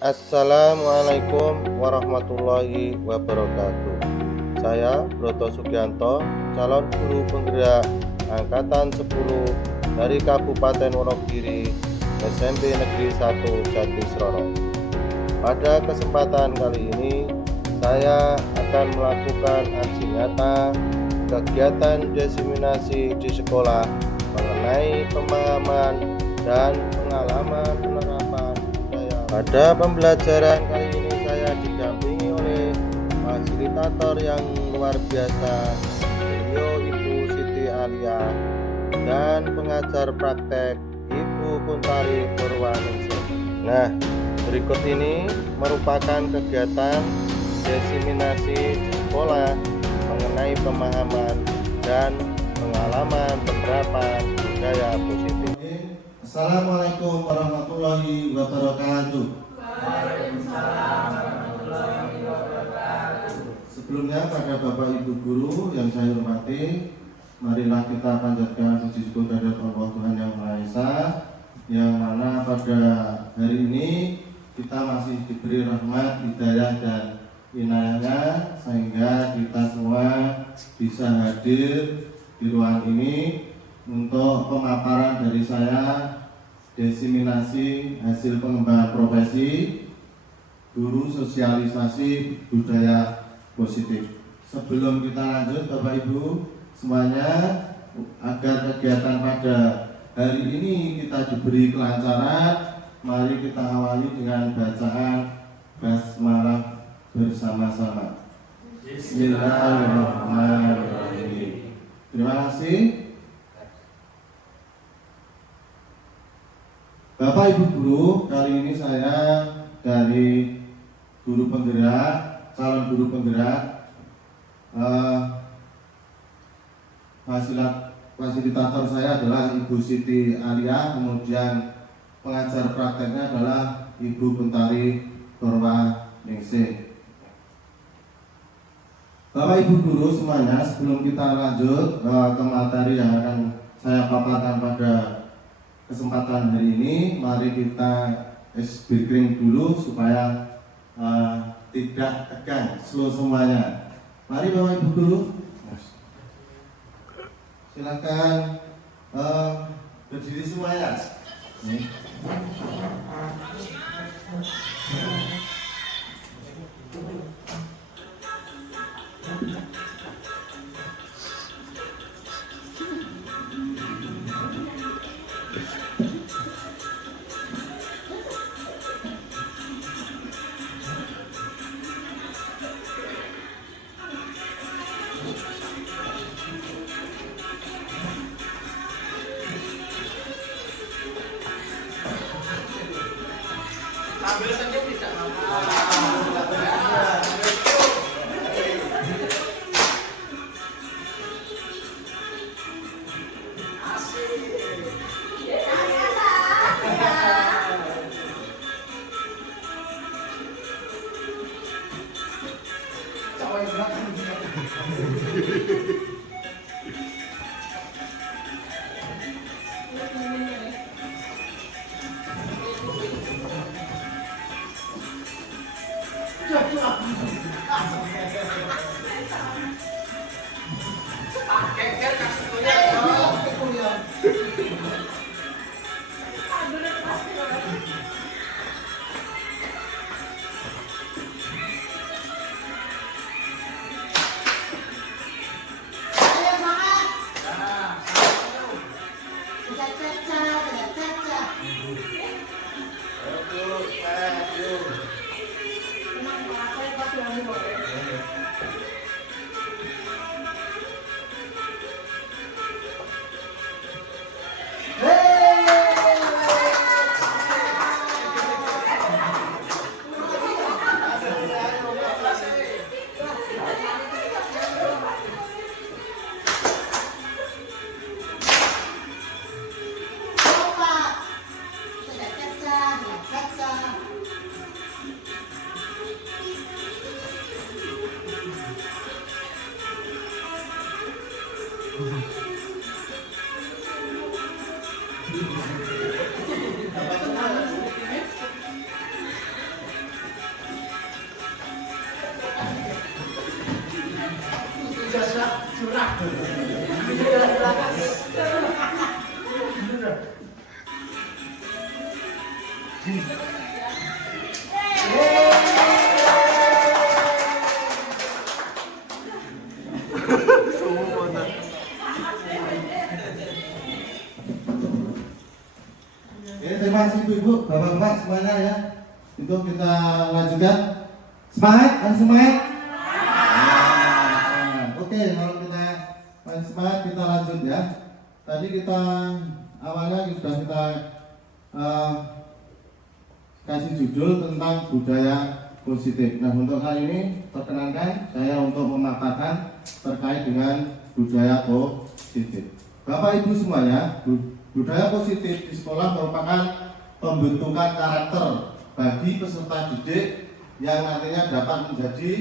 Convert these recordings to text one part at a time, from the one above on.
Assalamualaikum warahmatullahi wabarakatuh. Saya Broto Sugianto, calon guru penggerak Angkatan 10 dari Kabupaten Wonogiri, SMP Negeri 1 Jatisroro. Pada kesempatan kali ini, saya akan melakukan aksi nyata kegiatan diseminasi di sekolah mengenai pemahaman dan pengalaman penerapan. Pada pembelajaran kali ini saya didampingi oleh fasilitator yang luar biasa, beliau Ibu Siti Alia, dan pengajar praktek Ibu Kuntari Purwaningsih. Nah, berikut ini merupakan kegiatan diseminasi di sekolah mengenai pemahaman dan pengalaman penerapan budaya positif. Assalamualaikum warahmatullahi wabarakatuh. Waalaikumsalam warahmatullahi wabarakatuh. Sebelumnya pada Bapak Ibu Guru yang saya hormati, marilah kita panjatkan puji syukur kehadirat Allah Tuhan Yang Maha Esa, yang mana pada hari ini kita masih diberi rahmat, hidayah dan inayahnya sehingga kita semua bisa hadir di ruangan ini untuk pemaparan dari saya, diseminasi hasil pengembangan profesi guru sosialisasi budaya positif. Sebelum kita lanjut Bapak Ibu semuanya, agar kegiatan pada hari ini kita diberi kelancaran, mari kita awali dengan bacaan basmalah bersama-sama. Bismillahirrahmanirrahim. Terima kasih. Bapak Ibu Guru, kali ini saya dari guru penggerak, calon guru penggerak, fasilitator saya adalah Ibu Siti Alia, kemudian pengajar prakteknya adalah Ibu Kuntari Purwaningsih. Bapak Ibu Guru semuanya, sebelum kita lanjut ke materi yang akan saya paparkan pada kesempatan hari ini, mari kita breathing dulu supaya tidak tegang, slow semuanya. Mari Bapak Ibu Guru, silakan berdiri semuanya. Ambil saja tidak apa-apa. Terima kasih Ibu, Bapak-bapak semuanya ya. Untuk kita lanjutkan. Semangat, harus semangat. Oke, kalau kita semangat kita lanjut ya. Tadi kita awalnya sudah kita kasih judul tentang budaya positif. Nah, untuk kali ini perkenankan saya untuk memaparkan terkait dengan budaya positif. Bapak Ibu semuanya, budaya positif di sekolah merupakan pembentukan karakter bagi peserta didik yang nantinya dapat menjadi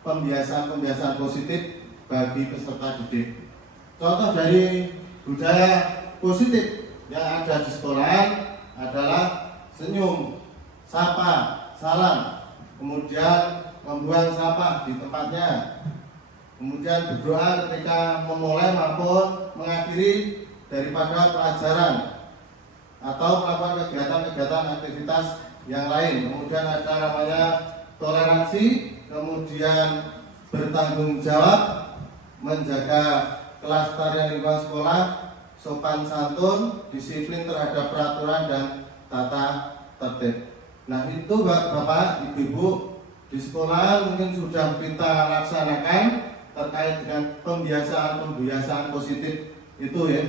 pembiasaan-pembiasaan positif bagi peserta didik. Contoh dari budaya positif yang ada di sekolah adalah senyum, sapa, salam, kemudian membuang sampah di tempatnya, kemudian berdoa ketika memulai maupun mengakhiri daripada pelajaran atau melakukan kegiatan-kegiatan aktivitas yang lain. Kemudian ada namanya toleransi, kemudian bertanggung jawab, menjaga kelestarian lingkungan sekolah, sopan santun, disiplin terhadap peraturan dan tata tertib. Nah, itu Bapak, Ibu, di sekolah mungkin sudah kita laksanakan terkait dengan pembiasaan positif itu ya.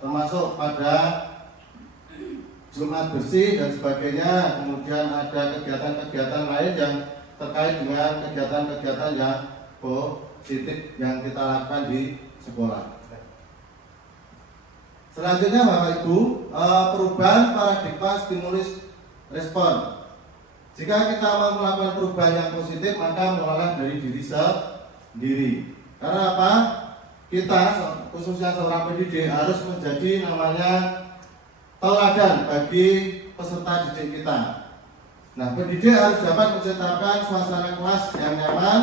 Termasuk pada Jumat bersih dan sebagainya, kemudian ada kegiatan-kegiatan lain yang terkait dengan kegiatan-kegiatan yang positif yang kita lakukan di sekolah. Selanjutnya Bapak Ibu, perubahan paradigma stimulus respon. Jika kita mau melakukan perubahan yang positif, maka mulailah dari diri sendiri. Karena apa? Kita khususnya seorang pendidik harus menjadi namanya teladan bagi peserta didik kita. Nah, pendidik harus dapat menciptakan suasana kelas yang nyaman,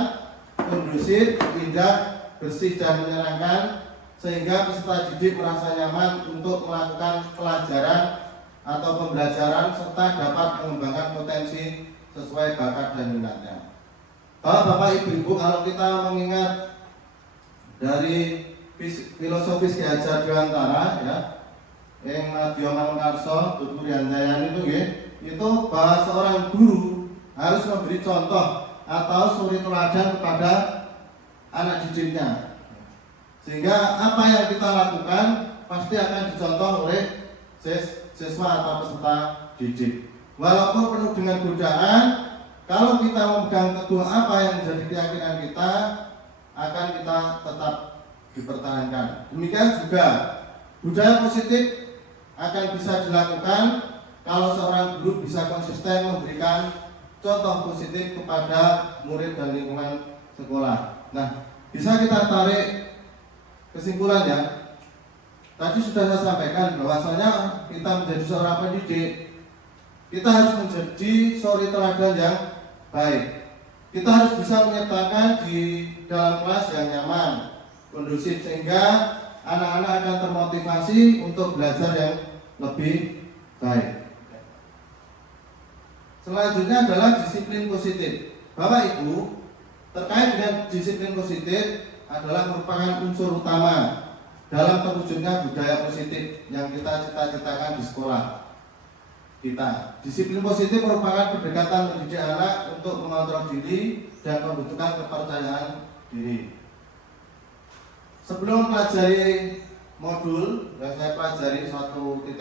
kondusif, indah, bersih dan menyenangkan, sehingga peserta didik merasa nyaman untuk melakukan pelajaran atau pembelajaran serta dapat mengembangkan potensi sesuai bakat dan minatnya. Bapak Ibu, kalau kita mengingat dari filosofis Ki Hajar Dewantara ya, yang Nadya Manungkarso, Tuturi Handayani itu bahwa seorang guru harus memberi contoh atau suri teladan kepada anak didiknya, sehingga apa yang kita lakukan pasti akan dicontoh oleh siswa atau peserta didik. Walaupun penuh dengan godaan, kalau kita memegang teguh apa yang menjadi keyakinan kita, akan kita tetap dipertahankan. Demikian juga budaya positif akan bisa dilakukan kalau seorang guru bisa konsisten memberikan contoh positif kepada murid dan lingkungan sekolah. Nah, bisa kita tarik kesimpulannya. Tadi sudah saya sampaikan bahwasanya kita menjadi seorang pendidik, kita harus menjadi suri teladan yang baik. Kita harus bisa menyertakan di dalam kelas yang nyaman, kondusif, sehingga anak-anak akan termotivasi untuk belajar yang lebih baik. Selanjutnya adalah disiplin positif. Bapak Ibu, terkait dengan disiplin positif adalah merupakan unsur utama dalam terwujudnya budaya positif yang kita cita-citakan di sekolah kita. Disiplin positif merupakan pendekatan mendidik anak untuk mengontrol diri dan membutuhkan kepercayaan diri. Sebelum pelajari modul yang saya pelajari 1.4,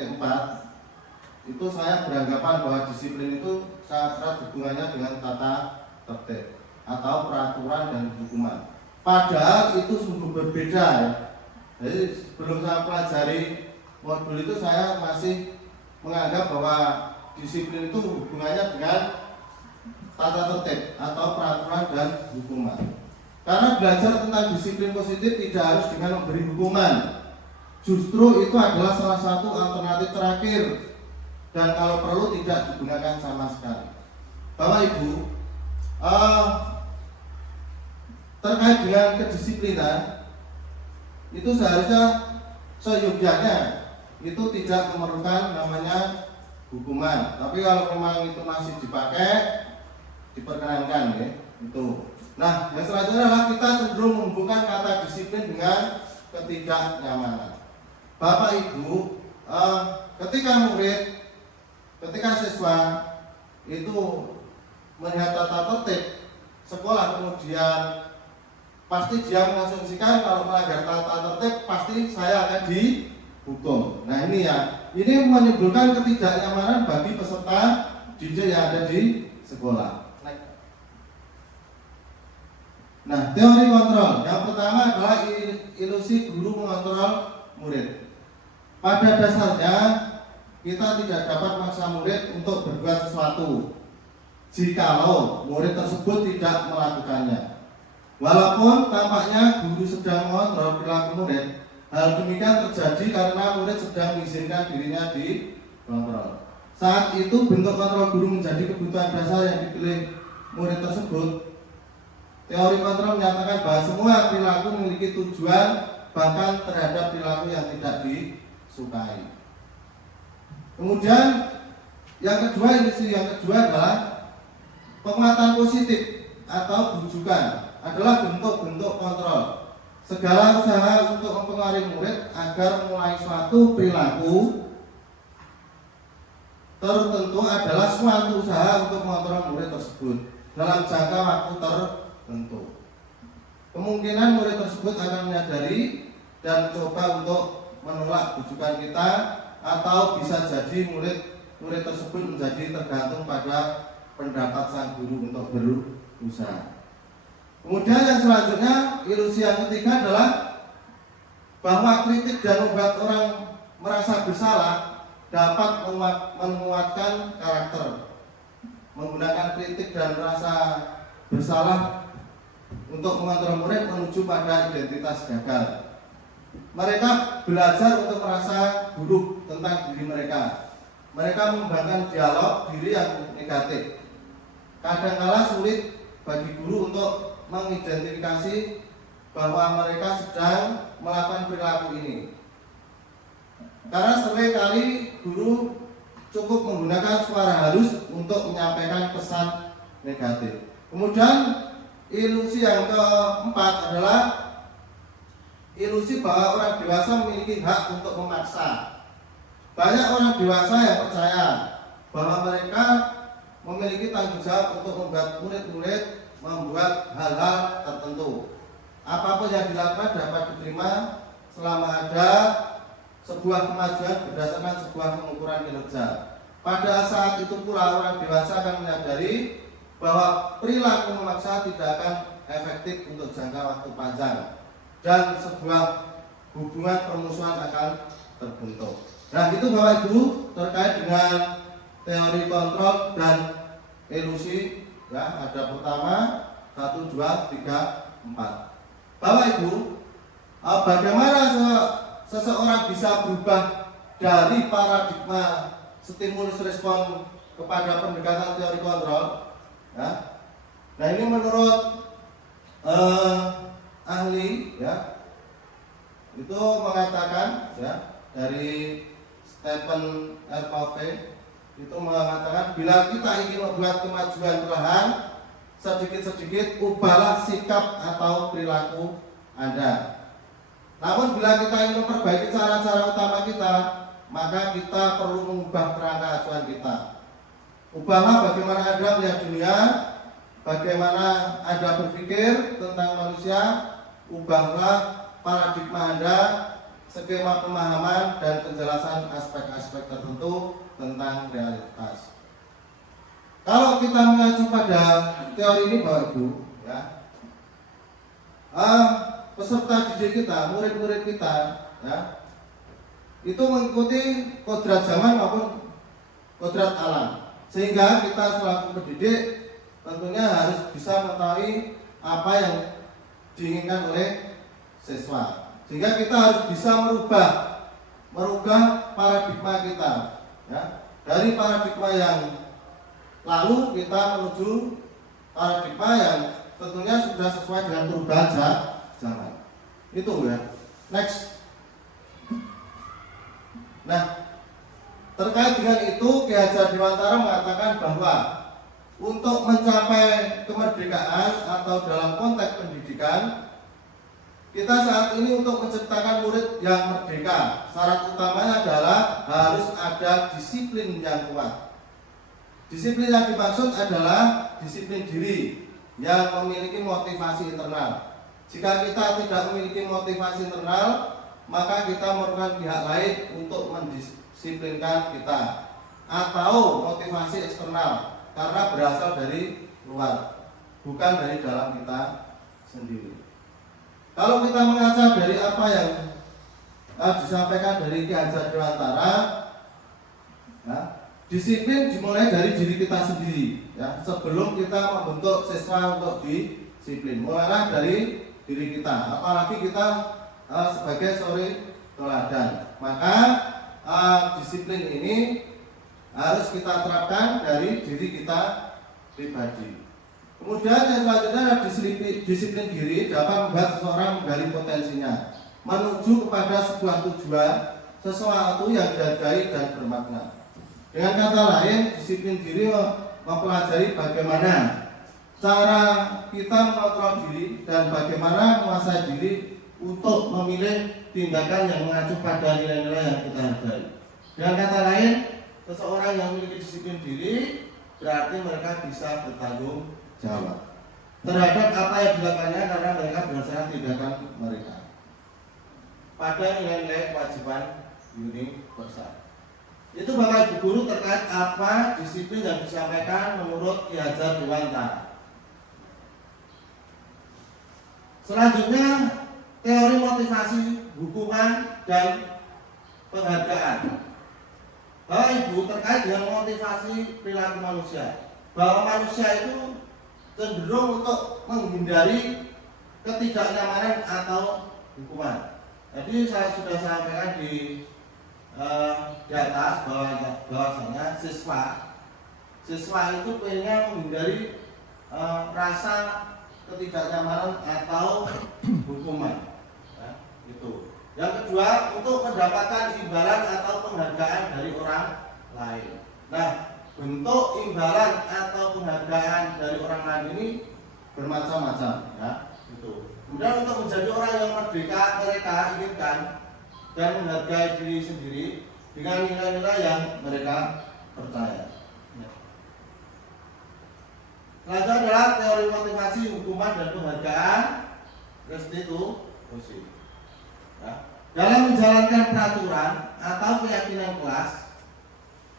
itu saya beranggapan bahwa disiplin itu sangat erat hubungannya dengan tata tertib atau peraturan dan hukuman. Padahal itu sungguh berbeda ya. Jadi sebelum saya pelajari modul itu saya masih menganggap bahwa disiplin itu hubungannya dengan tata tertib atau peraturan dan hukuman. Karena belajar tentang disiplin positif tidak harus dengan memberi hukuman. Justru itu adalah salah satu alternatif terakhir dan kalau perlu tidak digunakan sama sekali. Bapak Ibu, terkait dengan kedisiplinan, itu seharusnya seyogyanya itu tidak memerlukan namanya hukuman. Tapi kalau memang itu masih dipakai, diperkenankan ya itu. Nah, yang selanjutnya adalah kita cenderung menghubungkan kata disiplin dengan ketidaknyamanan. Bapak Ibu, ketika siswa itu melihat tata tertib sekolah, kemudian pasti dia mengasumsikan kalau melanggar tata tertib pasti saya akan dihukum. Nah ini menimbulkan ketidaknyamanan bagi peserta didik yang ada di sekolah. Nah, teori kontrol yang pertama adalah ilusi guru mengontrol murid. Pada dasarnya kita tidak dapat memaksa murid untuk berbuat sesuatu jikalau murid tersebut tidak melakukannya. Walaupun tampaknya guru sedang mengontrol perilaku murid, hal demikian terjadi karena murid sedang mengizinkan dirinya dikontrol. Saat itu bentuk kontrol guru menjadi kebutuhan dasar yang dipilih murid tersebut. Teori kontrol menyatakan bahwa semua perilaku memiliki tujuan, bahkan terhadap perilaku yang tidak disukai. Kemudian yang kedua adalah penguatan positif atau bujukan adalah bentuk-bentuk kontrol. Segala usaha untuk mempengaruhi murid agar mulai suatu perilaku tertentu adalah suatu usaha untuk mengontrol murid tersebut dalam jangka waktu tertentu. Kemungkinan murid tersebut akan menyadari dan coba untuk menolak bujukan kita, atau bisa jadi murid tersebut menjadi tergantung pada pendapat sang guru untuk berusaha. Kemudian yang selanjutnya, ilusi yang ketiga adalah bahwa kritik dan membuat orang merasa bersalah dapat menguatkan karakter. Menggunakan kritik dan merasa bersalah untuk mengontrol murid menuju pada identitas gagal. Mereka belajar untuk merasa buruk tentang diri mereka. Mereka mengembangkan dialog diri yang negatif. Kadang-kala sulit bagi guru untuk mengidentifikasi bahwa mereka sedang melakukan perilaku ini, karena seringkali guru cukup menggunakan suara halus untuk menyampaikan pesan negatif. Kemudian ilusi yang keempat adalah ilusi bahwa orang dewasa memiliki hak untuk memaksa. Banyak orang dewasa yang percaya bahwa mereka memiliki tanggung jawab untuk membuat murid-murid membuat hal-hal tertentu. Apapun yang dilakukan dapat diterima selama ada sebuah kemajuan berdasarkan sebuah pengukuran kinerja. Pada saat itu pula orang dewasa akan menyadari bahwa perilaku memaksa tidak akan efektif untuk jangka waktu panjang dan sebuah hubungan permusuhan akan terbentuk. Nah, itu Bapak Ibu terkait dengan teori kontrol dan ilusi. Ya, ada pertama 1, 2, 3, 4. Bapak Ibu, bagaimana seseorang bisa berubah dari paradigma stimulus respon kepada pendekatan teori kontrol? Ya. Nah, ini menurut ahli, ya, itu mengatakan, ya, dari Stephen R. Covey itu mengatakan, bila kita ingin membuat kemajuan perlahan, sedikit-sedikit ubahlah sikap atau perilaku Anda. Namun bila kita ingin memperbaiki cara-cara utama kita, maka kita perlu mengubah kerangka acuan kita. Ubahlah bagaimana Anda melihat dunia, bagaimana Anda berpikir tentang manusia. Ubahlah paradigma Anda, skema pemahaman dan penjelasan aspek-aspek tertentu tentang realitas. Kalau kita mengacu pada teori ini Bapak Ibu, ya, peserta didik kita, murid-murid kita, ya, itu mengikuti kodrat zaman maupun kodrat alam, sehingga kita selaku pendidik tentunya harus bisa mengetahui apa yang diinginkan oleh siswa, sehingga kita harus bisa merubah paradigma kita, ya, dari paradigma yang lalu kita menuju paradigma yang tentunya sudah sesuai dengan perubahan zaman. Itu, ya. Next. Nah, terkait dengan itu Ki Hajar Dewantara mengatakan bahwa untuk mencapai kemerdekaan atau dalam konteks pendidikan, kita saat ini untuk menciptakan murid yang merdeka, syarat utamanya adalah harus ada disiplin yang kuat. Disiplin yang dimaksud adalah disiplin diri yang memiliki motivasi internal. Jika kita tidak memiliki motivasi internal, maka kita memerlukan pihak lain untuk mendisiplinkan kita, atau motivasi eksternal karena berasal dari luar, bukan dari dalam kita sendiri. Kalau kita mengaca dari apa yang disampaikan dari Ki Hajar Dewantara, disiplin dimulai dari diri kita sendiri, ya. Sebelum kita membentuk siswa untuk disiplin, mulailah dari diri kita. Apalagi kita sebagai suri teladan, maka disiplin ini harus kita terapkan dari diri kita pribadi. Kemudian yang selanjutnya adalah disiplin diri dapat membuat seseorang menggali potensinya menuju kepada sebuah tujuan, sesuatu yang dihargai dan bermakna. Dengan kata lain, disiplin diri mempelajari bagaimana cara kita mengontrol diri dan bagaimana menguasai diri untuk memilih tindakan yang mengacu pada nilai-nilai yang kita hargai. Dengan kata lain, seseorang yang memiliki disiplin diri berarti mereka bisa bertanggung jawab terhadap apa yang dilakukannya karena mereka berdasarkan tindakan mereka pada nilai-nilai kewajiban universal. Itu Bapak Ibu Guru terkait apa disiplin yang disampaikan menurut Ki Hajar Dewantara. Selanjutnya teori motivasi, hukuman, dan penghargaan. Bapak Ibu terkait dengan motivasi perilaku manusia, bahwa manusia itu cenderung untuk menghindari ketidaknyamanan atau hukuman. Jadi saya sudah sampaikan di atas bahwasanya siswa itu pengen menghindari rasa ketidaknyamanan atau hukuman, ya, itu. Yang kedua, untuk mendapatkan imbalan atau penghargaan dari orang lain. Nah, bentuk imbalan atau penghargaan dari orang lain ini bermacam-macam, ya, itu. Kemudian untuk menjadi orang yang merdeka, mereka inginkan dan menghargai diri sendiri dengan nilai-nilai yang mereka percaya. Selanjutnya adalah teori motivasi, hukuman, dan penghargaan restitusi. Ya. Dalam menjalankan peraturan atau keyakinan kelas,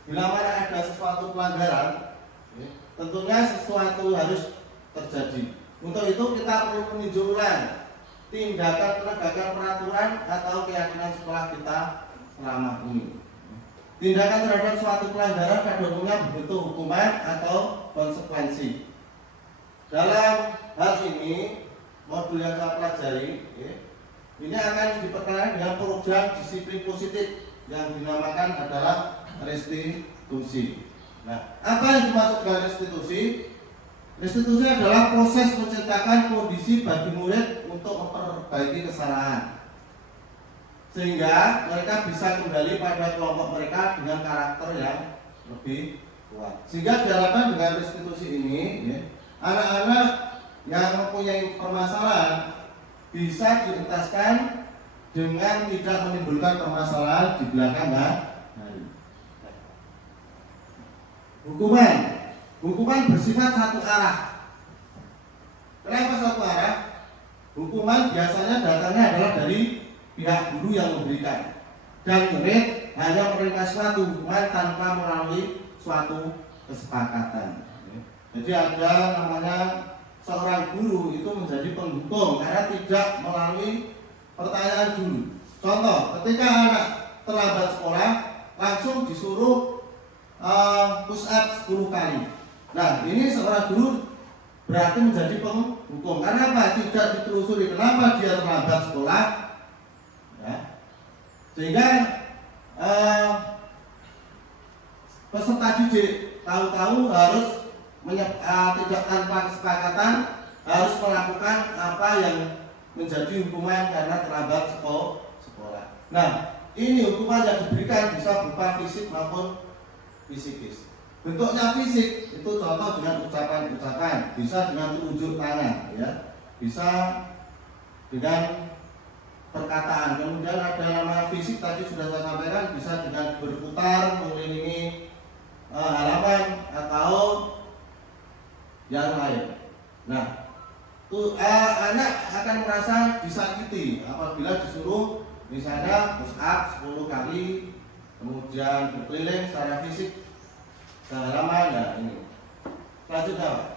bila mana ada sesuatu pelanggaran, tentunya sesuatu harus terjadi. Untuk itu kita perlu meninjau ulang tindakan penegakan peraturan atau keyakinan sekolah kita selama ini. Tindakan terhadap suatu pelanggaran pada umumnya berbentuk hukuman atau konsekuensi. Dalam hal ini, modul yang saya pelajari ini akan diperkenalkan dengan program disiplin positif yang dinamakan adalah restitusi. Nah, apa yang dimaksud dengan restitusi? Restitusi adalah proses menciptakan kondisi bagi murid untuk memperbaiki kesalahan, sehingga mereka bisa kembali pada kelompok mereka dengan karakter yang lebih kuat. Sehingga diharapkan dengan restitusi ini, anak-anak yang mempunyai permasalahan bisa dientaskan dengan tidak menimbulkan permasalahan di belakang hari. Hukuman bersifat satu arah. Kenapa satu arah? Hukuman biasanya datangnya adalah dari pihak guru yang memberikan, dan murid hanya menerima suatu hukuman tanpa melalui suatu kesepakatan. Jadi ada namanya seorang guru itu menjadi penghukum karena tidak melalui pertanyaan dulu. Contoh, ketika anak terlambat sekolah langsung disuruh push up 10 kali. Nah, ini seorang guru berarti menjadi penghukum. Karena apa? Tidak ditelusuri kenapa dia terlambat sekolah, ya. Sehingga peserta didik tahu-tahu harus tidak tanpa kesepakatan harus melakukan apa yang menjadi hukuman karena terlambat sekolah. Nah, ini hukuman yang diberikan bisa berupa fisik maupun psikis. Bentuknya fisik itu contoh dengan ucapan-ucapan, bisa dengan unjuk tangan, ya, bisa dengan perkataan. Kemudian ada nama fisik tadi sudah saya sampaikan, bisa dengan berputar mengelilingi halaman atau yang lain. Nah, anak akan merasa disakiti apabila disuruh misalnya push up 10 kali, kemudian berkeliling secara fisik ke halaman. Nah, ini selanjutnya, Pak.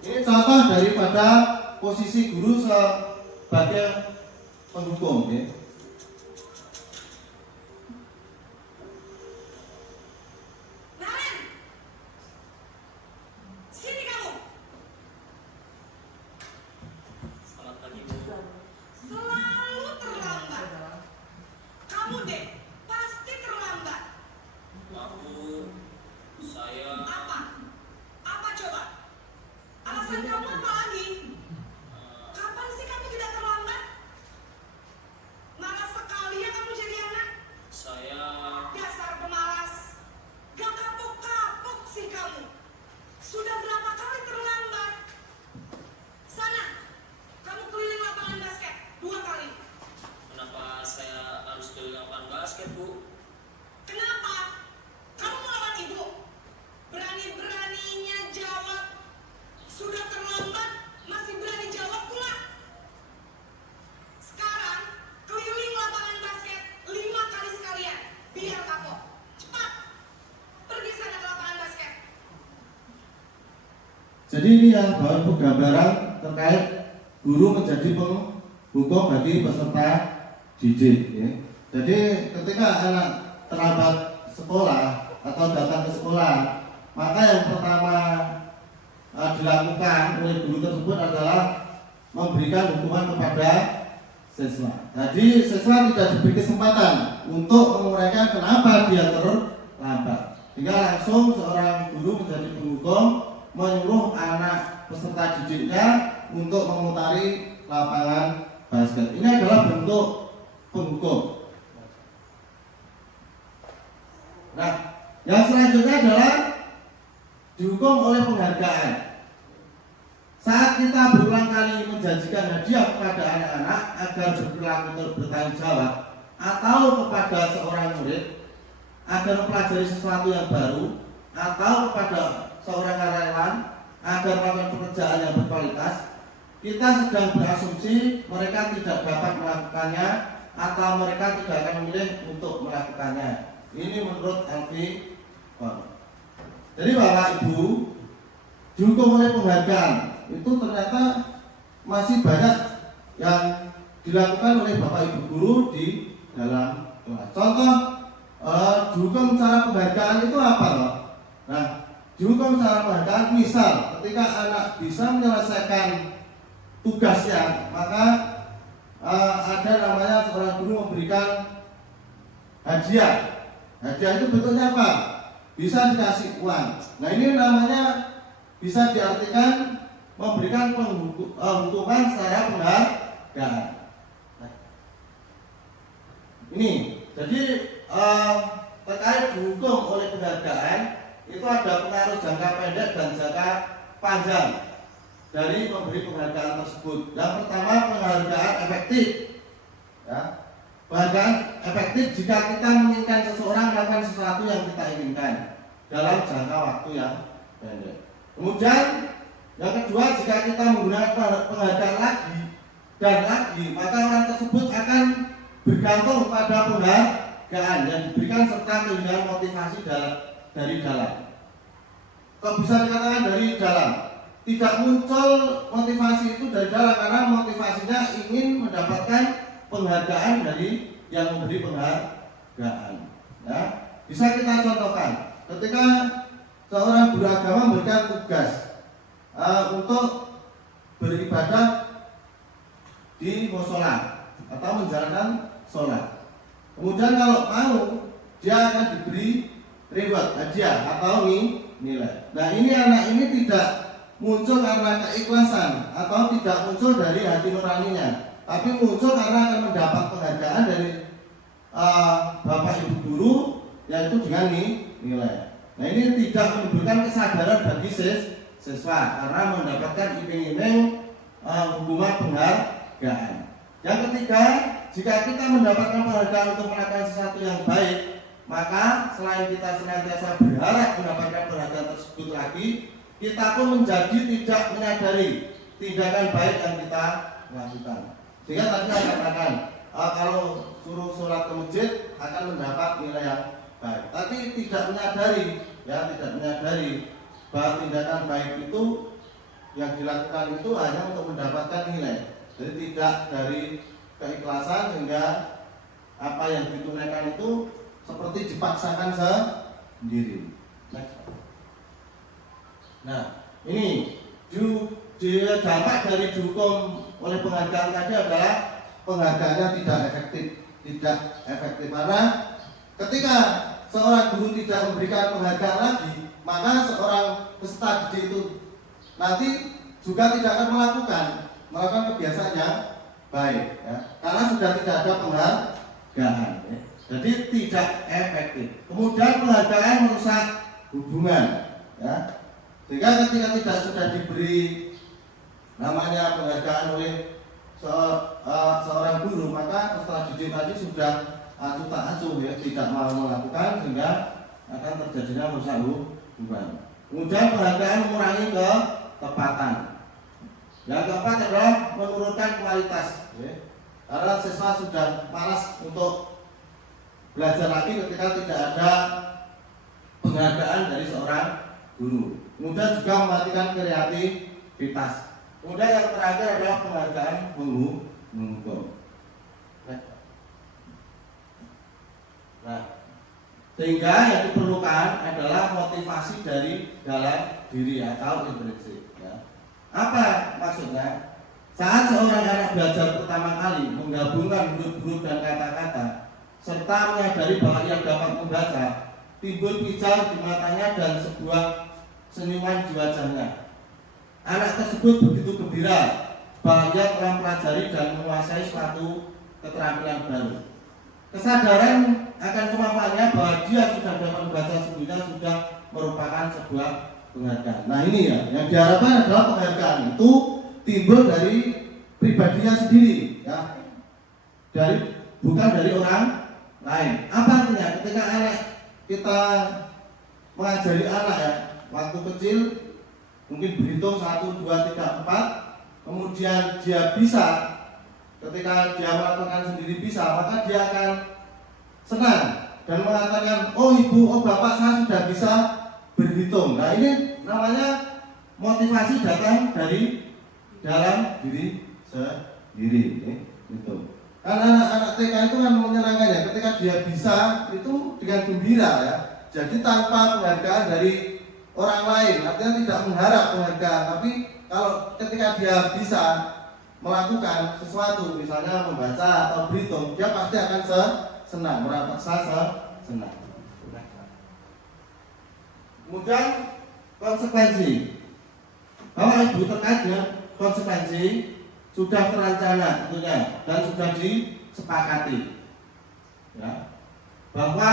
Ini contoh daripada posisi guru sebagai penghukum, ya. Selalu terlambat. Kamu deh pasti terlambat. Aku, saya, Apa? Apa coba? Alasan kamu apa lagi? Kapan sih kamu tidak terlambat? Malas sekali ya kamu jadi anak. saya, Dasar pemalas. Gak kapok-kapok sih kamu. Sudah berapa kali terlambat? Sana, kamu keliling lapangan basket 2 kali. kenapa saya harus keliling lapangan basket, Bu? Kenapa? Kamu melawan ibu? Berani-beraninya jawab. Sudah terlambat, masih berani jawab pula. Sekarang, keliling lapangan basket 5 kali sekalian. Biar kapok. Cepat. Pergi sana ke lapangan basket. Jadi ini yang Bapak Ibu gambaran terkait guru menjadi penghukum bagi peserta didik, ya. Jadi ketika anak terlambat sekolah atau datang ke sekolah, maka yang pertama dilakukan oleh guru tersebut adalah memberikan hukuman kepada siswa. Jadi siswa tidak diberi kesempatan untuk menguraikan kenapa dia terlambat, sehingga langsung seorang guru menjadi penghukum menyuruh anak peserta didiknya untuk memutari lapangan basket. Ini adalah bentuk penghukum. Nah, yang selanjutnya adalah dihukum oleh penghargaan. Saat kita berulang kali menjanjikan hadiah kepada anak-anak agar berperilaku bertanggung jawab, atau kepada seorang murid agar mempelajari sesuatu yang baru, atau kepada seorang karyawan agar melakukan pekerjaan yang berkualitas, kita sedang berasumsi mereka tidak dapat melakukannya atau mereka tidak akan memilih untuk melakukannya. Ini menurut Alfi. Jadi Bapak Ibu, dihukum oleh penghargaan itu ternyata masih banyak yang dilakukan oleh Bapak Ibu guru di dalam kelas. Contoh dihukum secara penghargaan itu apa loh? Nah, dihukum secara penghargaan misal ketika anak bisa menyelesaikan tugasnya, maka ada namanya seorang guru memberikan hadiah. Hadiah itu bentuknya apa? Bisa dikasih uang. Nah, ini namanya bisa diartikan memberikan hukuman secara penghargaan. Nah, ini jadi terkait dihukum oleh penghargaan itu ada pengaruh jangka pendek dan jangka panjang dari memberi penghargaan tersebut. Yang pertama, penghargaan efektif, ya. Penghargaan efektif jika kita menginginkan seseorang melakukan sesuatu yang kita inginkan dalam jangka waktu yang pendek. Kemudian yang kedua, jika kita menggunakan penghargaan lagi dan lagi, maka orang tersebut akan bergantung pada penghargaan yang diberikan serta kehilangan motivasi dari dalam. Kok bisa dikatakan dari dalam? Tidak muncul motivasi itu dari dalam karena motivasinya ingin mendapatkan penghargaan dari yang memberi penghargaan. Ya, bisa kita contohkan ketika seorang guru agama memberikan tugas untuk beribadah di musola atau menjalankan sholat. Kemudian kalau mau, dia akan diberi reward, hadiah atau nilai. Nah, ini anak ini tidak muncul karena keikhlasan atau tidak muncul dari hati nuraninya, tapi muncul karena akan mendapat penghargaan dari Bapak Ibu guru, yaitu dengan nilai. Nah, ini tidak menimbulkan kesadaran bagi siswa karena mendapatkan iming-iming hukuman penghargaan. Yang ketiga, jika kita mendapatkan penghargaan untuk melakukan sesuatu yang baik, maka selain kita senantiasa berharap mendapatkan penghargaan tersebut lagi, kita pun menjadi tidak menyadari tindakan baik yang kita lakukan. Sehingga tadi saya katakan, kalau suruh sholat ke masjid akan mendapat nilai yang baik, tapi tidak menyadari bahwa tindakan baik itu yang dilakukan itu hanya untuk mendapatkan nilai. Jadi tidak dari keikhlasan sehingga apa yang ditunaikan itu seperti dipaksakan sendiri. Nah, ini dampak dari dihukum oleh penghargaan tadi adalah penghargaannya tidak efektif karena ketika seorang guru tidak memberikan penghargaan lagi, maka seorang peserta didik itu nanti juga tidak akan melakukan kebiasaan yang baik, ya, karena sudah tidak ada penghargaan, ya. Jadi tidak efektif. Kemudian penghargaan merusak hubungan, ya. Sehingga ketika tidak sudah diberi namanya penghargaan oleh seorang guru, maka peserta didik tadi sudah acuh tak acuh, ya, tidak mau melakukan, sehingga akan terjadinya merusak hubungan. Kemudian penghargaan mengurangi ketepatan. Yang keempat adalah menurunkan kualitas, ya. Karena siswa sudah malas untuk belajar lagi ketika tidak ada penghargaan dari seorang guru. Kemudian juga mematikan kreativitas. Kemudian yang terakhir adalah penghargaan menghukum. Nah, sehingga yang diperlukan adalah motivasi dari dalam diri atau intrinsik. Ya. Apa maksudnya? Saat seorang anak belajar pertama kali menggabungkan huruf-huruf dan kata-kata serta menyadari bahwa ia dapat membaca, timbul pijar di matanya dan sebuah senyuman di wajahnya. Anak tersebut begitu gembira bahwa ia telah mempelajari dan menguasai suatu keterampilan baru. Kesadaran akan kemampuannya bahwa dia sudah dapat membaca sendirinya sudah merupakan sebuah penghargaan. Nah, ini ya, yang diharapkan adalah penghargaan itu timbul dari pribadinya sendiri, ya, bukan dari orang lain. Apa artinya? Ketika anak kita mengajari anak, ya, waktu kecil mungkin berhitung 1, 2, 3, 4, kemudian dia bisa, ketika dia melakukan sendiri bisa, maka dia akan senang dan mengatakan, oh ibu, oh bapak, saya sudah bisa berhitung. Nah, ini namanya motivasi datang dari dalam diri sendiri, gitu. Karena anak-anak TK itu kan menyenangkannya ketika dia bisa itu dengan gembira, ya. Jadi tanpa penghargaan dari orang lain, artinya tidak mengharap penghargaan, tapi kalau ketika dia bisa melakukan sesuatu, misalnya membaca atau berhitung, dia pasti akan senang, merasa senang. Kemudian konsekuensi, Bapak Ibu terkait dengan konsekuensi sudah terencana tentunya dan sudah disepakati, ya, bahwa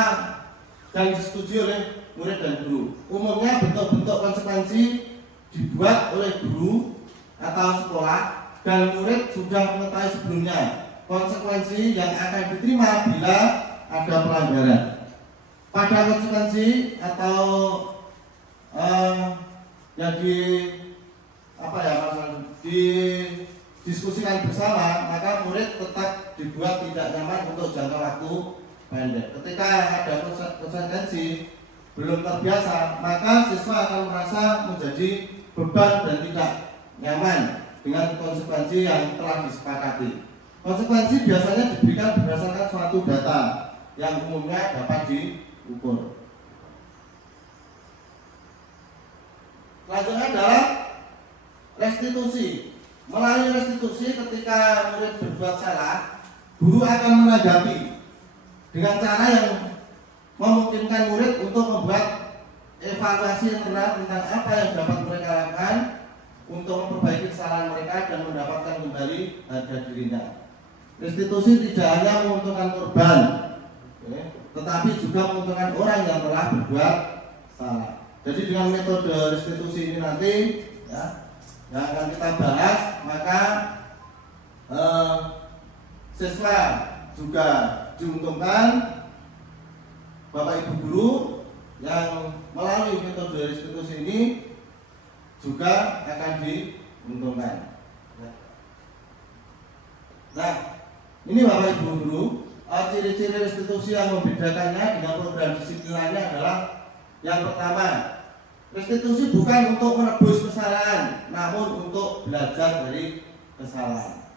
dan disetujui oleh murid dan guru. Umumnya bentuk-bentuk konsekuensi dibuat oleh guru atau sekolah dan murid sudah mengetahui sebelumnya konsekuensi yang akan diterima bila ada pelanggaran. Pada konsekuensi atau yang didiskusikan bersama, maka murid tetap dibuat tidak nyaman untuk jangka waktu pendek. Ketika ada konsekuensi belum terbiasa, maka siswa akan merasa menjadi beban dan tidak nyaman dengan konsekuensi yang telah disepakati. Konsekuensi biasanya diberikan berdasarkan suatu data yang umumnya dapat diukur. Selanjutnya adalah restitusi. Melalui restitusi, ketika murid berbuat salah, guru akan menanggapi dengan cara yang memungkinkan murid untuk membuat evaluasi internal tentang apa yang dapat mereka lakukan untuk memperbaiki kesalahan mereka dan mendapatkan kembali harga dirinya. restitusi tidak hanya menguntungkan korban, tetapi juga menguntungkan orang yang telah berbuat salah. Jadi dengan metode restitusi ini nanti ya, yang akan kita bahas, maka siswa juga diuntungkan, Bapak Ibu guru yang melalui metode restitusi ini juga akan diuntungkan. Nah, ini Bapak Ibu guru, ciri-ciri restitusi yang membedakannya dengan program disiplin lainnya adalah yang pertama, restitusi bukan untuk menebus kesalahan, namun untuk belajar dari kesalahan.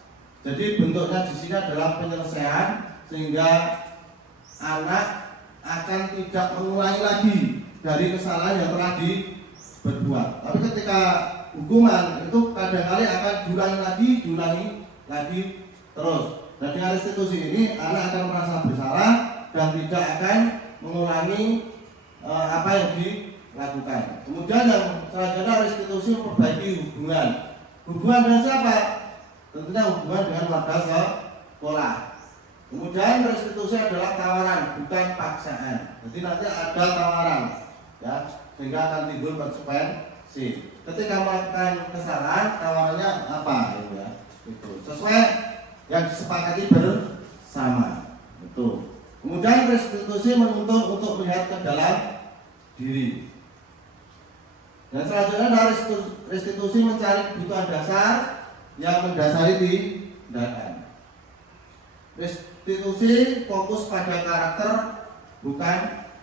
Jadi bentuknya di sini adalah penyelesaian sehingga anak akan tidak mengulangi lagi dari kesalahan yang telah diperbuat. Tapi ketika hukuman itu kadang-kali akan diulangi lagi terus. Dan dengan restitusi ini anak akan merasa bersalah dan tidak akan mengulangi apa yang dilakukan. Kemudian yang selanjutnya restitusi memperbaiki hubungan dengan siapa? Tentunya hubungan dengan warga sekolah. Kemudian restitusi adalah tawaran, bukan paksaan. Jadi nanti ada tawaran, ya, sehingga akan timbul konsekuensi. Ketika melakukan kesalahan, tawarannya apa? Ya, itu sesuai yang disepakati bersama. Itu. Kemudian restitusi menuntut untuk melihat ke dalam diri. Dan selanjutnya dari restitusi mencari kebutuhan dasar yang mendasari tindakan. Restitusi fokus pada karakter, bukan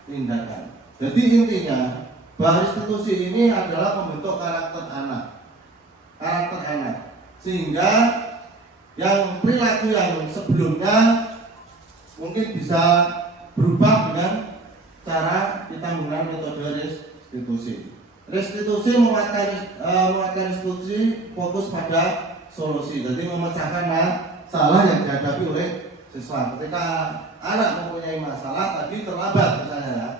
tindakan. Jadi intinya bahwa restitusi ini adalah membentuk karakter anak, sehingga yang perilaku yang sebelumnya mungkin bisa berubah dengan cara kita menggunakan metode restitusi. Restitusi menguatkan restitusi fokus pada solusi, jadi memecahkan masalah yang dihadapi oleh siswa. Ketika anak mempunyai masalah, tadi terlambat misalnya ya,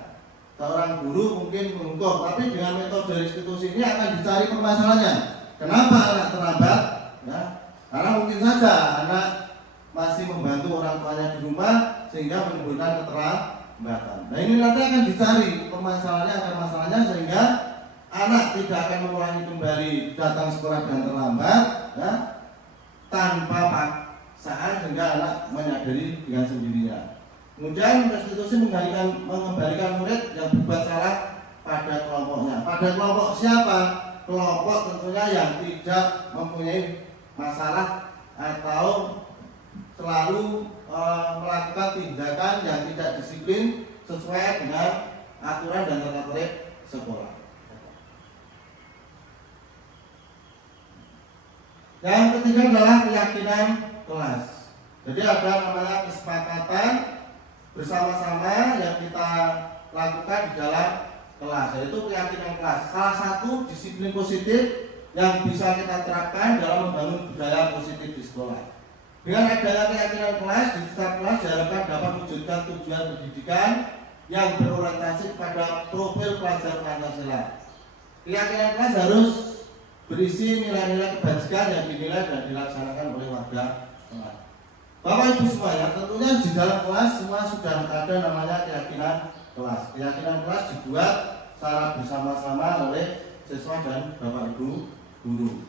seorang guru mungkin mengukur, tapi dengan metode restitusi ini akan dicari permasalahannya. Kenapa anak terlambat? Ya, karena mungkin saja anak masih membantu orang tuanya di rumah sehingga menimbulkan keterlambatan. Nah ini nanti akan dicari permasalahannya, akar masalahnya, sehingga anak tidak akan mengulangi kembali datang sekolah dengan terlambat, ya, tanpa paksaan, sehingga anak menyadari dengan sendirinya. Kemudian restitusi mengembalikan murid yang berbuat salah pada kelompoknya. Pada kelompok siapa? Kelompok tentunya yang tidak mempunyai masalah atau selalu melakukan tindakan yang tidak disiplin sesuai dengan aturan dan tata tertib sekolah. Yang ketiga adalah keyakinan kelas. Jadi ada namanya kesepakatan bersama-sama yang kita lakukan di dalam kelas, yaitu keyakinan kelas. Salah satu disiplin positif yang bisa kita terapkan dalam membangun budaya positif di sekolah. Dengan adanya keyakinan kelas, di setiap kelas diharapkan dapat mewujudkan tujuan pendidikan yang berorientasi pada profil pelajar Pancasila. Keyakinan kelas harus berisi nilai-nilai kebajikan yang dinilai dan dilaksanakan oleh warga kelas. Bapak Ibu semuanya, tentunya di dalam kelas semua sudah ada namanya keyakinan kelas. Keyakinan kelas dibuat secara bersama-sama oleh siswa dan Bapak Ibu guru.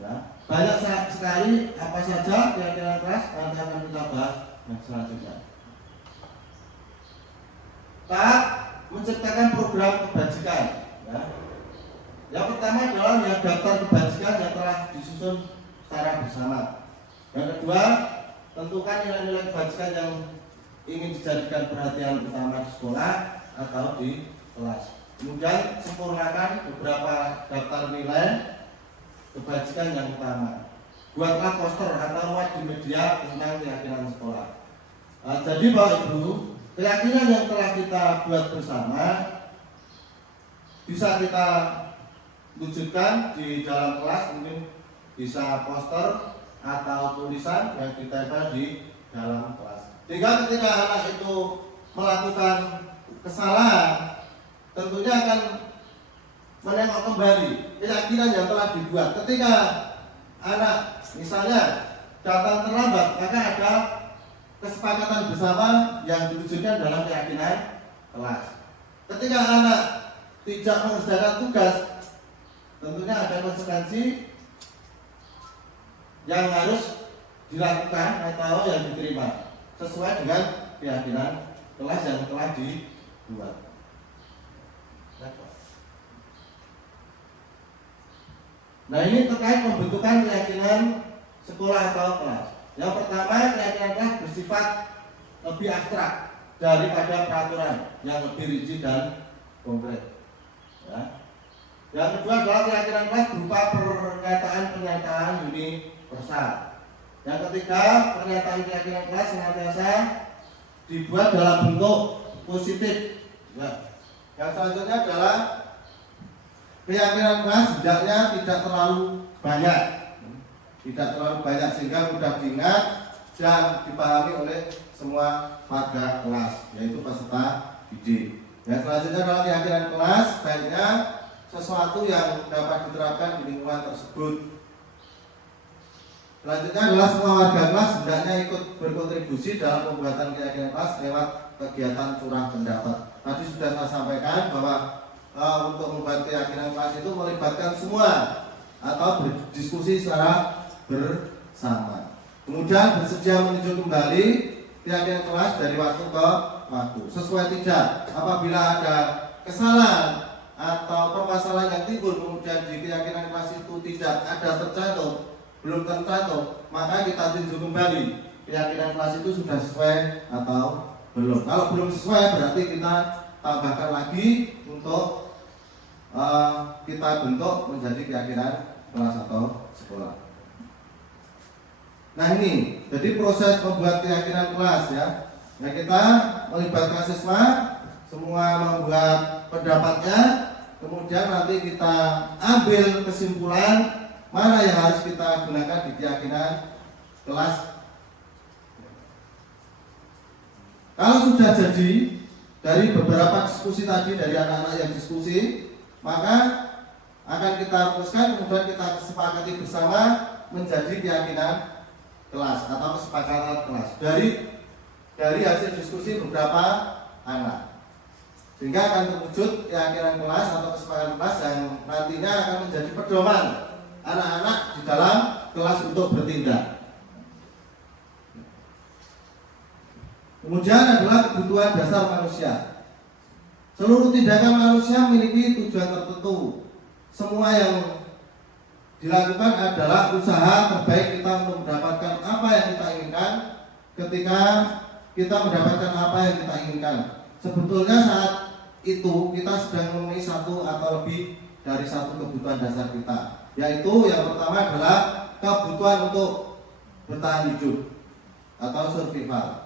Ya, banyak sekali apa saja keyakinan kelas, nanti akan kita bahas yang selanjutnya. Tahap menciptakan program kebajikan. Ya. Yang pertama adalah ya, daftar kebajikan yang telah disusun secara bersama. Yang kedua, tentukan nilai-nilai kebajikan yang ingin dijadikan perhatian utama di sekolah atau di kelas. Kemudian sempurnakan beberapa daftar nilai kebajikan yang utama. Buatlah poster atau muat di media tentang keyakinan sekolah. Jadi Bapak Ibu, keyakinan yang telah kita buat bersama bisa kita wujudkan di dalam kelas, mungkin bisa poster atau tulisan yang ditempel di dalam kelas. Sehingga ketika anak itu melakukan kesalahan, tentunya akan menengok kembali keyakinan yang telah dibuat. Ketika anak misalnya datang terlambat, maka ada kesepakatan bersama yang diwujudkan dalam keyakinan kelas. Ketika anak tidak mengerjakan tugas, tentunya ada konsekuensi yang harus dilakukan atau yang diterima sesuai dengan keyakinan kelas yang telah dibuat. Nah, ini terkait pembentukan keyakinan sekolah atau kelas. Yang pertama, keyakinan kelas bersifat lebih abstrak daripada peraturan yang lebih rigid dan konkret. Ya. Yang kedua adalah keyakinan kelas berupa pernyataan-pernyataan universal. Yang ketiga, pernyataan keyakinan kelas senantiasa dibuat dalam bentuk positif. Ya. Yang selanjutnya adalah keyakinan kelas hendaknya tidak terlalu banyak, sehingga mudah diingat dan dipahami oleh semua warga kelas, yaitu peserta didik. Yang selanjutnya adalah keyakinan kelas baiknya sesuatu yang dapat diterapkan di lingkungan tersebut. Selanjutnya adalah semua warga kelas hendaknya ikut berkontribusi dalam pembuatan keyakinan kelas lewat kegiatan curah pendapat. Tadi sudah saya sampaikan bahwa untuk membuat keyakinan kelas itu melibatkan semua atau berdiskusi secara bersama. Kemudian bersedia meninjau kembali keyakinan kelas dari waktu ke waktu. Sesuai tidak apabila ada kesalahan atau permasalahan yang timbul kemudian di keyakinan kelas itu tidak ada belum tercantum, maka kita tinjau kembali keyakinan kelas itu sudah sesuai atau belum. Kalau belum sesuai berarti kita tambahkan lagi untuk kita bentuk menjadi keyakinan kelas atau sekolah. Nah, ini jadi proses membuat keyakinan kelas ya. Nah, kita melibatkan siswa semua membuat pendapatnya, kemudian nanti kita ambil kesimpulan mana yang harus kita gunakan di keyakinan kelas. Kalau sudah jadi dari beberapa diskusi tadi dari anak-anak yang diskusi, maka akan kita rumuskan, kemudian kita sepakati bersama menjadi keyakinan kelas atau kesepakatan kelas dari hasil diskusi beberapa anak, sehingga akan terwujud keyakinan kelas atau kesepakatan kelas yang nantinya akan menjadi pedoman anak-anak di dalam kelas untuk bertindak. Kemudian adalah kebutuhan dasar manusia. Seluruh tindakan manusia memiliki tujuan tertentu. Semua yang dilakukan adalah usaha terbaik kita untuk mendapatkan apa yang kita inginkan ketika kita mendapatkan apa yang kita inginkan. Sebetulnya saat itu kita sedang memenuhi satu atau lebih dari satu kebutuhan dasar kita, yaitu yang pertama adalah kebutuhan untuk bertahan hidup atau survival.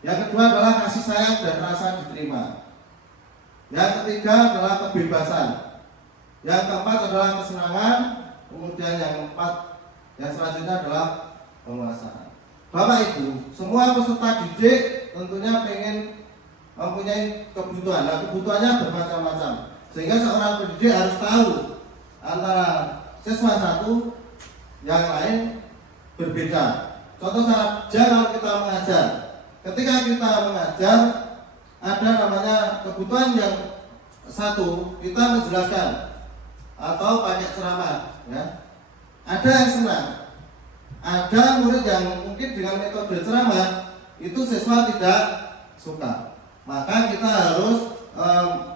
Yang kedua adalah kasih sayang dan rasa diterima. Yang ketiga adalah kebebasan. Yang keempat adalah kesenangan. Kemudian yang keempat, yang selanjutnya adalah penguasaan. Bapak Ibu, semua peserta didik tentunya pengen mempunyai kebutuhan. Nah, kebutuhannya bermacam-macam. Sehingga seorang pendidik harus tahu antara siswa satu yang lain berbeda. Contoh saja kalau kita mengajar. Ketika kita mengajar, ada namanya kebutuhan yang satu, kita menjelaskan atau pakai ceramah, ya. Ada yang senang, ada murid yang mungkin dengan metode ceramah itu siswa tidak suka. Maka kita harus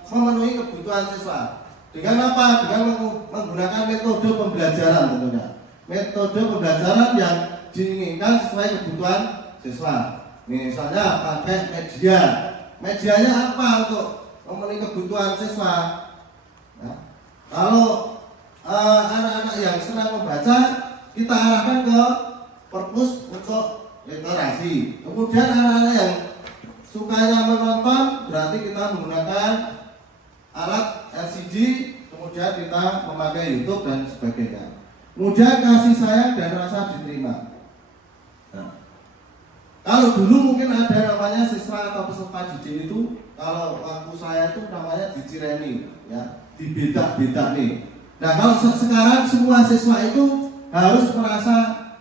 memenuhi kebutuhan siswa. Dengan apa? Dengan menggunakan metode pembelajaran tentunya. Metode pembelajaran yang diinginkan sesuai kebutuhan siswa. Misalnya pakai media. Medianya apa untuk memenuhi kebutuhan siswa? Nah, kalau anak-anak yang senang membaca, kita arahkan ke perpus untuk literasi. Kemudian anak-anak yang sukanya menonton, berarti kita menggunakan alat LCD, kemudian kita memakai YouTube dan sebagainya. Kemudian kasih sayang dan rasa diterima. Kalau dulu mungkin ada namanya siswa atau peserta didik itu, kalau waktu saya itu namanya dicireni, ya, dibedak-bedak nih. Nah, kalau sekarang semua siswa itu harus merasa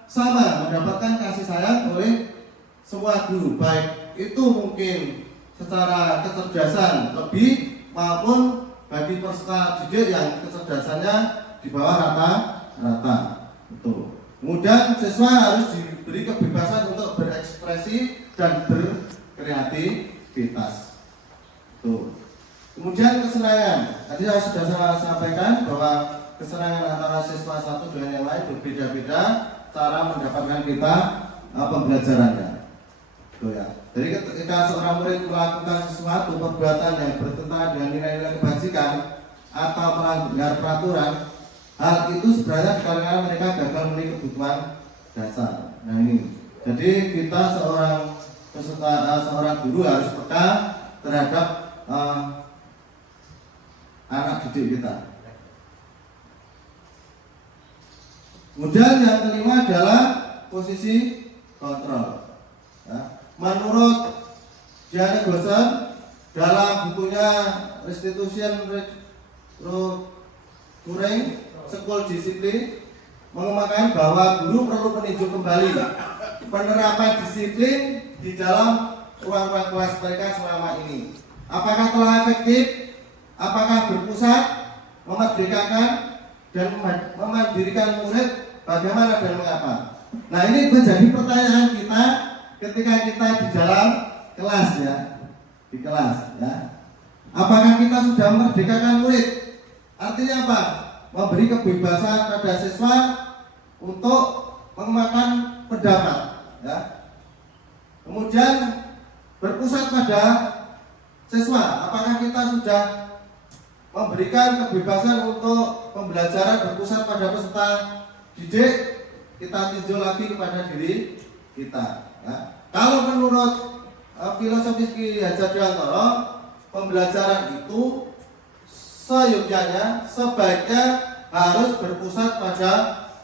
sama mendapatkan kasih sayang oleh semua guru, baik itu mungkin secara kecerdasan lebih maupun bagi peserta didik yang kecerdasannya di bawah rata-rata. Betul. Kemudian siswa harus diberi kebebasan untuk berekspresi dan berkreativitas. Tuh. Kemudian kesenangan. Tadi saya sampaikan bahwa kesenangan antara siswa satu dengan yang lain berbeda-beda cara mendapatkan kita pembelajarannya. Tuh ya. Jadi ketika seorang murid melakukan sesuatu perbuatan yang bertentangan dengan nilai-nilai kebajikan atau melanggar peraturan, hal itu sebenarnya dikarenakan mereka gagal memenuhi kebutuhan dasar. Nah ini, jadi kita seorang guru harus peka terhadap anak didik kita. Kemudian yang kelima adalah posisi kontrol. Ya. Menurut Gianni Gosser dalam bukunya Restitution Turing School Discipline mengembangkan bahwa guru perlu meninjau kembali penerapan disiplin di dalam ruang-ruang kelas mereka selama ini. Apakah telah efektif? Apakah berpusat, memerdekakan, dan memandirikan murid? Bagaimana dan mengapa? Nah ini menjadi pertanyaan kita ketika kita di dalam kelas ya, di kelas ya. Apakah kita sudah memerdekakan murid? Artinya apa? Memberi kebebasan pada siswa untuk mengembangkan pendapat ya. Kemudian berpusat pada siswa. Apakah kita sudah memberikan kebebasan untuk pembelajaran berpusat pada peserta didik? Kita tinjau lagi kepada diri kita ya. Kalau menurut filosofi Ki Hajar Dewantara, pembelajaran itu seyogyanya, sebaiknya harus berpusat pada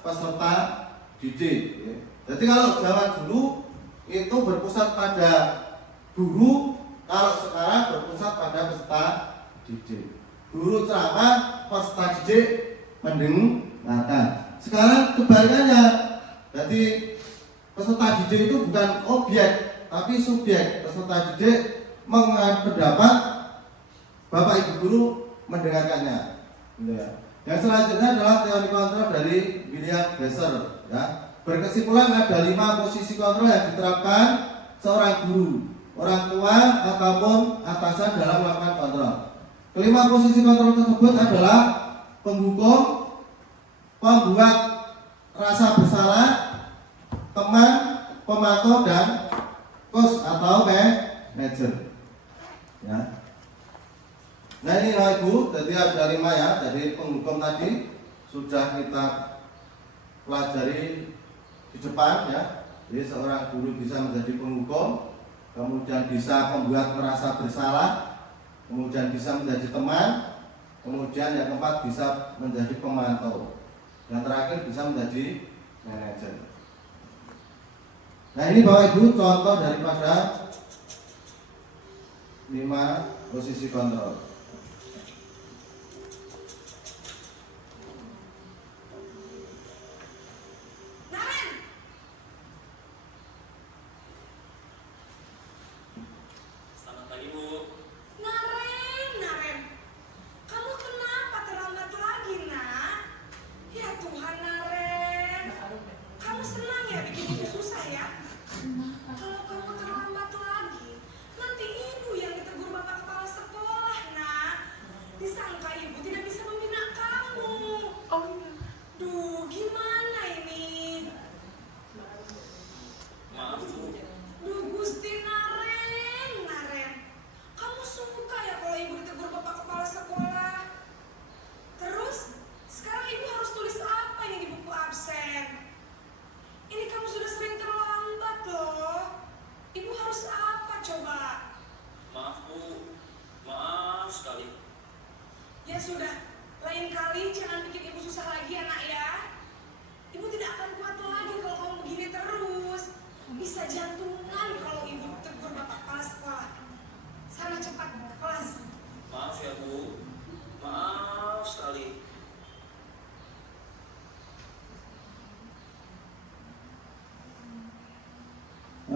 peserta didik. Jadi kalau zaman dulu itu berpusat pada guru, kalau sekarang berpusat pada peserta didik. Guru ceramah, peserta didik mendengarkan. Sekarang kebalikannya, jadi peserta didik itu bukan objek, tapi subjek. Peserta didik mengenai pendapat, Bapak Ibu guru mendengarkannya. Yang selanjutnya adalah teori kontrol dari William Glasser. Ya. Berkesimpulan ada 5 posisi kontrol yang diterapkan seorang guru, orang tua ataupun atasan dalam melakukan kontrol. Kelima posisi kontrol tersebut adalah penghukum, pembuat rasa bersalah, teman, pemantau, dan coach atau manager. Ya. Nah ini Ibu, jadi ada 5 ya. Jadi penghukum tadi sudah kita pelajari di depan ya. Jadi seorang guru bisa menjadi penghukum, kemudian bisa membuat merasa bersalah, kemudian bisa menjadi teman, kemudian yang keempat bisa menjadi pemantau, yang terakhir bisa menjadi manajer. Nah ini Bapak Ibu contoh daripada 5 posisi kontrol.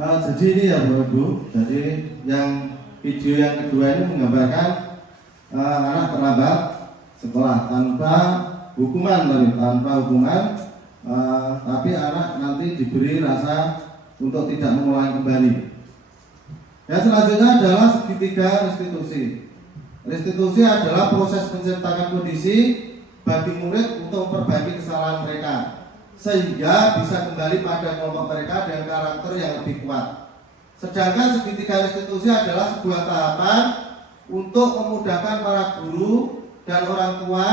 Jadi ini ya Bapak Ibu, jadi yang video yang kedua ini menggambarkan anak terlambat sekolah tanpa hukuman, tapi anak nanti diberi rasa untuk tidak mengulangi kembali. Yang selanjutnya adalah segitiga restitusi. Restitusi adalah proses menciptakan kondisi bagi murid untuk memperbaiki kesalahan mereka, sehingga bisa kembali pada kelompok mereka dengan karakter yang lebih kuat. Sedangkan segitiga restitusi adalah sebuah tahapan untuk memudahkan para guru dan orang tua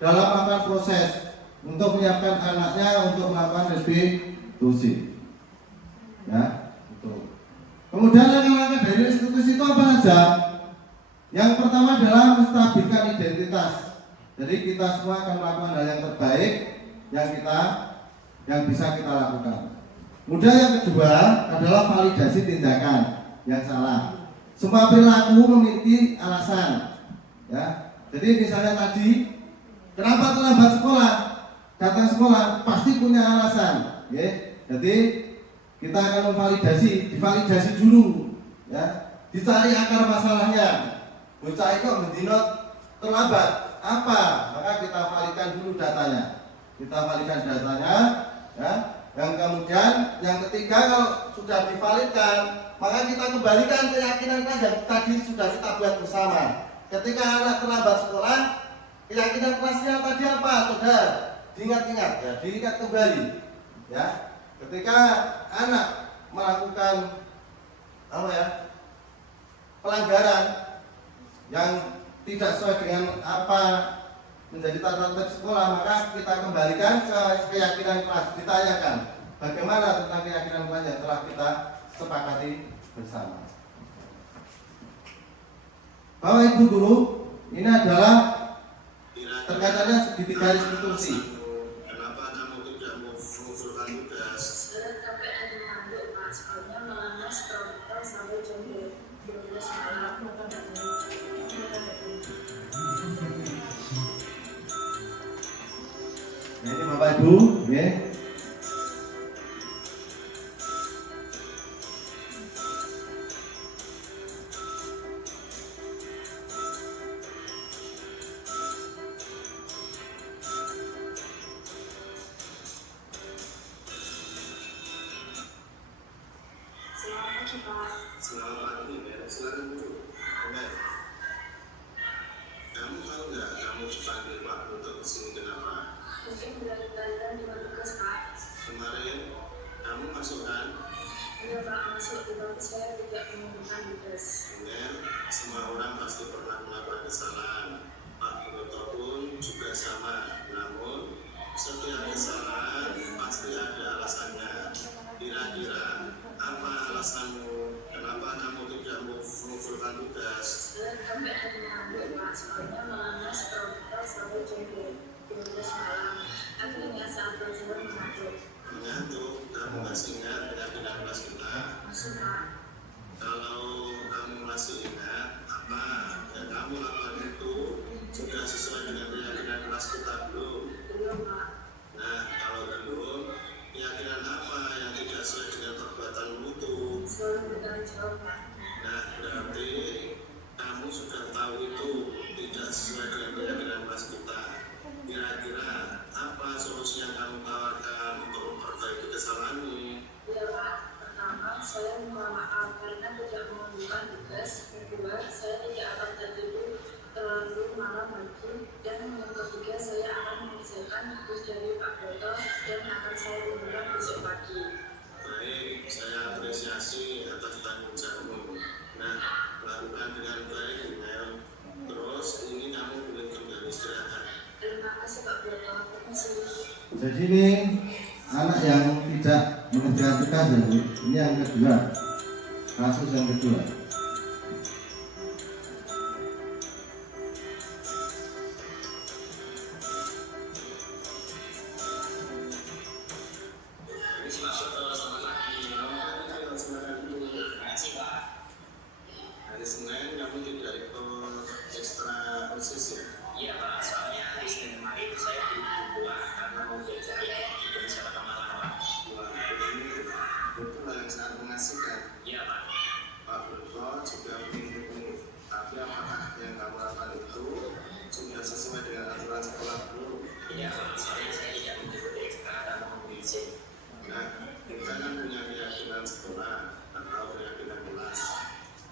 dalam melakukan proses untuk menyiapkan anaknya untuk melakukan restitusi. Ya, betul. Kemudian langkah-langkah dari restitusi itu apa saja? Yang pertama adalah menstabilkan identitas. Jadi kita semua akan melakukan hal yang terbaik yang bisa kita lakukan. Kemudian yang kedua adalah validasi tindakan yang salah. Semua perilaku memiliki alasan. Ya. Jadi misalnya tadi, kenapa terlambat sekolah? Datang sekolah pasti punya alasan. Ya. Jadi kita akan divalidasi dulu. Ya. Dicari akar masalahnya. Bocah itu mendinot terlambat. Apa? Maka kita validkan dulu datanya. Ya. Yang kemudian yang ketiga, kalau sudah divalidkan, maka kita kembalikan keyakinan kelas yang tadi sudah kita buat bersama. Ketika anak terlambat sekolah, keyakinan kelasnya tadi apa? Sudah diingat-ingat, ya, diingat kembali. Ya. Ketika anak melakukan pelanggaran yang tidak sesuai dengan apa menjadi tata tertib sekolah, maka kita kembalikan ke keyakinan kelas, ditanyakan bagaimana tentang keyakinan kelas yang telah kita sepakati bersama. Bapak Ibu guru, ini adalah terkaitannya segitiga restitusi. Kenapa kamu tidak mengusulkan tugas? KPN mengandung Pak, soalnya melanggar struktur sampai jam 12 malam. Nah, ini Bapak Ibu, ya. Selamat pagi Pak. Selamat pagi, ya. Silakan duduk. Oke. Kamu tahu nggak kamu dipanggil Pak untuk kesini kenapa? Mungkin dari Thailand juga tugas Pak. Kemarin kamu masuk kan? Iya Pak, masuk tetapi saya tidak menggunakan tugas. Dengan semua orang pasti pernah melakukan kesalahan. Pak Broto pun juga sama. Namun setiap kesalahan pasti ada alasannya. Kira-kira apa alasanmu? Kenapa kamu tidak mengusulkan tugas? KPN mengandung Pak, soalnya melanggar struktur sampai jam 12 malam. Akhirnya saat pelajaran mengantuk. Mengantuk, kamu masih ingat keyakinan kelas kita? Masih Pak. Kalau kamu masih ingat apa yang kamu lakukan itu sudah sesuai dengan keyakinan kelas kita belum? Belum Pak. Nah, kalau belum, keyakinan apa yang tidak sesuai dengan perbuatanmu itu? Selalu bertanggung jawab Pak. Nah, berarti kamu sudah tahu itu tidak sesuai dengan keyakinan kelas kita. Kira-kira apa solusi yang kamu tawarkan untuk memperbaiki kesalahanmu? Iya Pak. Pertama, saya minta maaf karena tidak menunjukkan tugas. Kedua, saya tidak akan terlalu malam lagi. Dan yang ketiga, saya akan mengerjakan tugas dari Pak Broto dan akan saya tunjukkan besok pagi. Baik, saya apresiasi atas tanggung jawabmu. Nah, lakukan dengan baik, Mel. Terus ini kamu boleh kembali istirahat. Terima kasih Pak Broto. Permisi. Jadi ini anak yang tidak mengerjakan tugas, ya, Bu. Ini yang kedua, kasus yang kedua. Hari Senin kamu tidak ikut ekstra OSIS ya? Iya Pak, soalnya di Senin kemarin saya dibuat karena mau belajar Indonesia Pertama Pak. Wah, ini betul yang sangat mengasih Ya, soalnya saya tidak mengikuti ekstra dan memberi izin. Nah, kita kan punya keyakinan sekolah atau keyakinan kelas.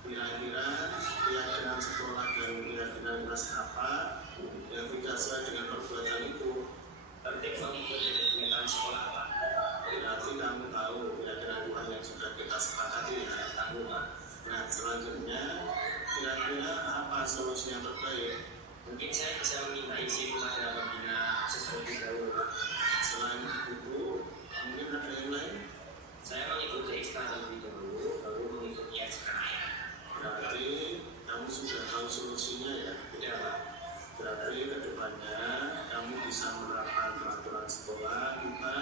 Kira-kira keyakinan sekolah dan keyakinan kelas apa yang tidak sesuai dengan perbuatan itu? Tertib mengikuti kegiatan sekolah Pak. Berarti kamu tahu keyakinan Tuhan yang sudah kita sepakati ya? Tahu Pak. Nah, selanjutnya kira-kira apa solusi yang terbaik? Mungkin saya bisa meminta izin kepada pembina sesuatu dahulu Pak. Selain itu, mungkin ada yang lain? Saya mengikuti ekstra terlebih dahulu, baru mengikuti ekstra. Berarti kamu sudah tahu solusinya ya? Tidak Pak. Berarti kedepannya kamu bisa menerapkan peraturan sekolah kita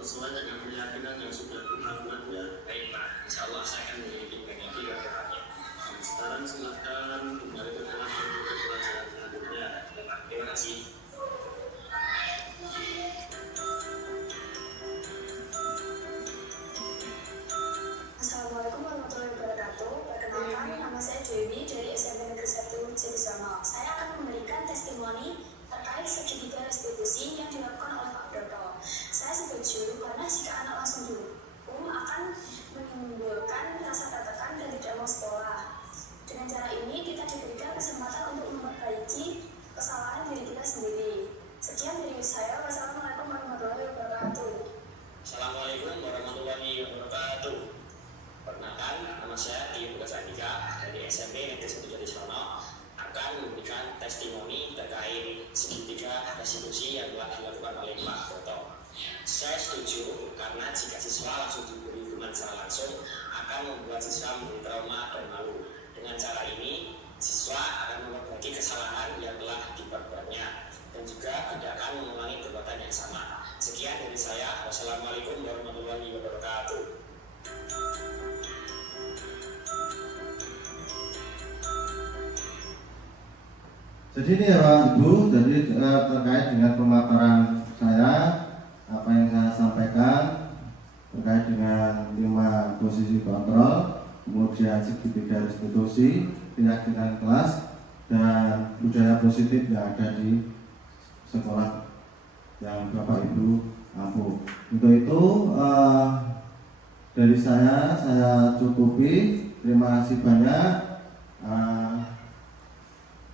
sesuai dengan keyakinan yang sudah kita buat ya. Baik Pak, insya Allah saya akan memiliki banyak ke depannya. Sekarang silakan kembali ke kelas untuk pelajaran selanjutnya. Terima kasih. Assalamualaikum warahmatullahi wabarakatuh. Perkenalkan, nama saya Dewi dari SMP Negeri 1 Jatisono. Saya akan memberikan testimoni terkait segitiga restitusi yang dilakukan oleh Pak Broto. Saya setuju karena jika anak langsung dihukum akan menimbulkan rasa tertekan dan tidak mau sekolah. Dengan cara ini kita diberikan kesempatan untuk memperbaiki kesalahan diri kita sendiri. Sekian dari saya. Wassalamualaikum warahmatullahi wabarakatuh. Assalamualaikum warahmatullahi wabarakatuh. Perkenalkan, nama saya Tio Tugas Andika dari SMP Negeri 1 Jatisono akan memberikan testimoni terkait segitiga restitusi yang telah dilakukan oleh Pak Broto. Saya setuju karena jika siswa langsung diberi hukuman secara langsung akan membuat siswa menjadi trauma dan malu. Dengan cara ini, siswa akan memperbaiki kesalahan yang telah diperbuatnya dan juga tidak akan mengulangi perbuatan yang sama. Sekian dari saya. Wassalamualaikum warahmatullahi wabarakatuh. Jadi ini ya Pak Ibu, jadi terkait dengan pemaparan saya, apa yang saya sampaikan terkait dengan 5 posisi kontrol, kemudian segitiga restitusi, keyakinan kelas, dan budaya positif yang ada di sekolah yang Bapak Ibu ampuh. Untuk itu dari saya cukupi. Terima kasih banyak.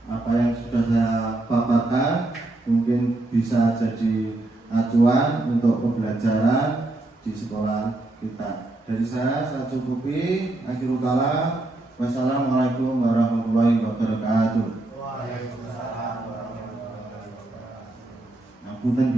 Apa yang sudah saya paparkan mungkin bisa jadi acuan untuk pembelajaran di sekolah kita. Dari saya cukupi. Akhirul kalam. Wassalamualaikum warahmatullahi wabarakatuh. Waalaikumsalam warahmatullahi wabarakatuh. Apunten.